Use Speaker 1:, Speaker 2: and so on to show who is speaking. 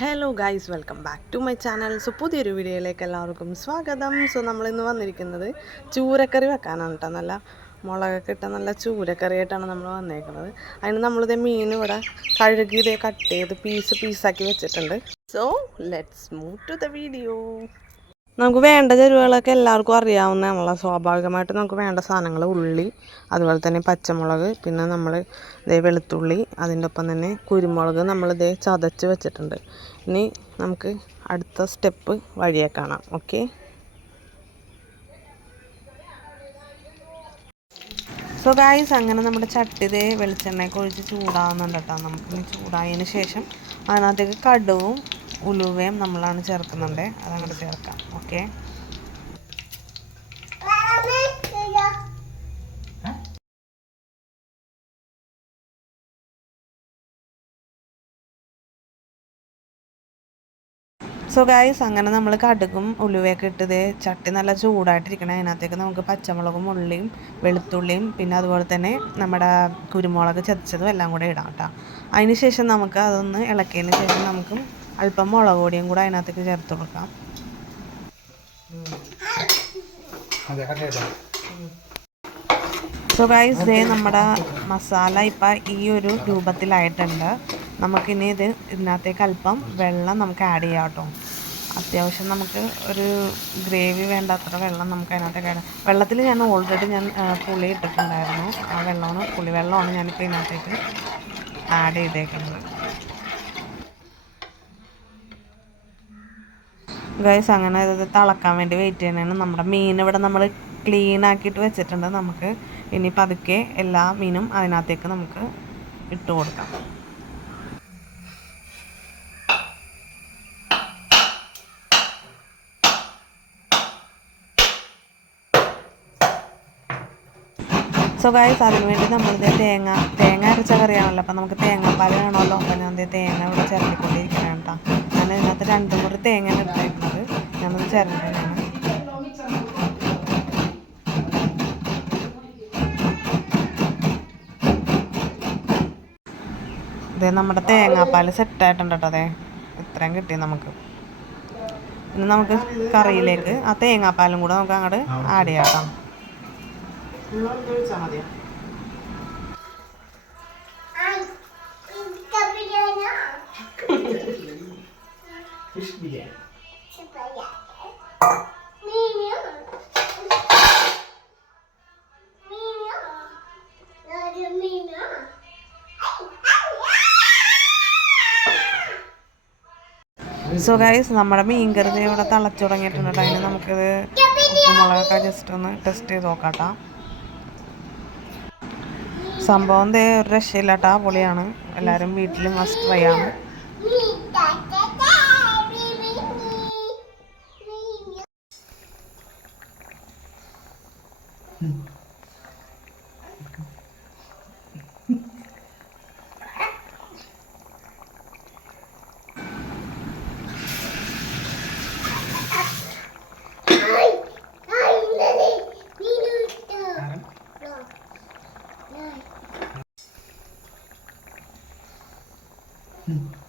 Speaker 1: Hello guys welcome back to my channel so പുതിയൊരു വീഡിയോയിലേക്ക് എല്ലാവർക്കും സ്വാഗതം. സോ നമ്മളിന്ന് വന്നിരിക്കുന്നത് ചൂരക്കറി വെക്കാനാണ് കേട്ടോ നല്ല മുളകൊക്കെ ഇട്ട നല്ല ചൂരക്കറി ആയിട്ടാണ് നമ്മൾ വന്നേക്കുന്നത്. അതിന് നമ്മളിത് മീൻ ഇവിടെ കഴുകി ഇതേ കട്ട് ചെയ്ത് പീസ് പീസാക്കി വെച്ചിട്ടുണ്ട്. So let's move to the video നമുക്ക് വേണ്ട ചേരുവകളൊക്കെ എല്ലാവർക്കും അറിയാവുന്ന അറിയാവുന്നതാണല്ലോ സ്വാഭാവികമായിട്ട് നമുക്ക് വേണ്ട സാധനങ്ങൾ ഉള്ളി അതുപോലെ തന്നെ പച്ചമുളക് പിന്നെ നമ്മൾ ഇതേ വെളുത്തുള്ളി അതിന്റെ ഒപ്പം തന്നെ കുരുമുളക് നമ്മളിതേ ചതച്ച് വെച്ചിട്ടുണ്ട്. ഇനി നമുക്ക് അടുത്ത സ്റ്റെപ്പ് വഴിയെ കാണാം. ഓക്കെ? സോ ഗായ്സ് അങ്ങനെ നമ്മുടെ ചട്ടിതേ വെളിച്ചെണ്ണയൊക്കെ ഒഴിച്ച് ചൂടാവുന്നുണ്ട് കേട്ടോ. നമുക്ക് ചൂടായതിന് ശേഷം അതിനകത്തേക്ക് കടുവും ഉലുവയും നമ്മളാണ് ചേർക്കുന്നുണ്ട്. അതങ്ങോട്ട് ചേർക്കാം. ഓക്കെ സോ ഗായ്സ് അങ്ങനെ നമ്മൾ കടുകും ഉലുവയൊക്കെ ഇട്ടത് ചട്ടി നല്ല ചൂടായിട്ടിരിക്കണം. അതിനകത്തേക്ക് നമുക്ക് പച്ചമുളകും ഉള്ളിയും വെളുത്തുള്ളിയും പിന്നെ അതുപോലെ തന്നെ നമ്മുടെ കുരുമുളക് ചതച്ചതും എല്ലാം കൂടെ ഇടാം കേട്ടോ. അതിന് ശേഷം നമുക്ക് അതൊന്ന് ഇളക്കിയതിന് ശേഷം നമുക്ക് അല്പം മുളക് പൊടിയും കൂടെ അതിനകത്തേക്ക് ചേർത്ത് കൊടുക്കാം. സോ ഗൈസ് ദേ നമ്മുടെ മസാല ഇപ്പം ഈ ഒരു രൂപത്തിലായിട്ടുണ്ട്. നമുക്കിനി ഇത് ഇതിനകത്തേക്ക് അല്പം വെള്ളം നമുക്ക് ആഡ് ചെയ്യാം കേട്ടോ. അത്യാവശ്യം നമുക്ക് ഒരു ഗ്രേവി വേണ്ടാത്ര വെള്ളം നമുക്ക് അതിനകത്തേക്ക് ആഡ് വെള്ളത്തിൽ ഞാൻ ഓൾറെഡി ഞാൻ പുളി ഇട്ടിട്ടുണ്ടായിരുന്നു. ആ വെള്ളമാണ് പുളി വെള്ളമാണ് ഞാനിപ്പോൾ ഇതിനകത്തേക്ക് ആഡ് ചെയ്തേക്കുന്നത്. ഗൈസ് അങ്ങനെ ഇത് തിളക്കാൻ വേണ്ടി വെയിറ്റ് ചെയ്യണതാണ് നമ്മുടെ മീൻ ഇവിടെ നമ്മൾ ക്ലീൻ ആക്കിയിട്ട് വെച്ചിട്ടുണ്ട്. നമുക്ക് ഇനി പതുക്കെ എല്ലാ മീനും അതിനകത്തേക്ക് നമുക്ക് ഇട്ട് കൊടുക്കാം. സോ ഗൈസ് അതിന് വേണ്ടി നമ്മളിത് തേങ്ങ തേങ്ങ അരച്ച കറിയാണല്ലോ. അപ്പം നമുക്ക് തേങ്ങാപ്പാൽ വേണമല്ലോ. അപ്പം ഞാൻ തേങ്ങ ഇവിടെ ചിരണ്ടിക്കൊണ്ടിരിക്കണം കേട്ടോ ഞാൻ ഇതിനകത്ത് രണ്ട് മുറി തേങ്ങ എടുത്തിരിക്കുന്നത് ഞാനത് ചിരണ്ടിട്ടാണ് അതെ നമ്മുടെ തേങ്ങാപ്പാൽ സെറ്റായിട്ടുണ്ട് കേട്ടോ അതെ ഇത്രയും കിട്ടി നമുക്ക്. ഇനി നമുക്ക് കറിയിലേക്ക് ആ തേങ്ങാപ്പാലും കൂടെ നമുക്ക് അങ്ങോട്ട് ആഡ് ചെയ്യാം കേട്ടോ സോ ഗൈസ് നമ്മുടെ മീൻ കറി ദേ ഇവിടെ തിളച്ചു തുടങ്ങിയിട്ടുണ്ട് കേട്ടോ അതിന് നമുക്കിത് ഉപ്പുമുളകൊക്കെ ജസ്റ്റ് ഒന്ന് ടെസ്റ്റ് ചെയ്ത് നോക്കാട്ടോ. സംഭവം ദേ ഒരു രക്ഷയില്ലാട്ടാ പൊളിയാണ്. എല്ലാവരും വീട്ടിൽ മസ്റ്റ് ട്രൈ ആണ്.
Speaker 2: Hmm.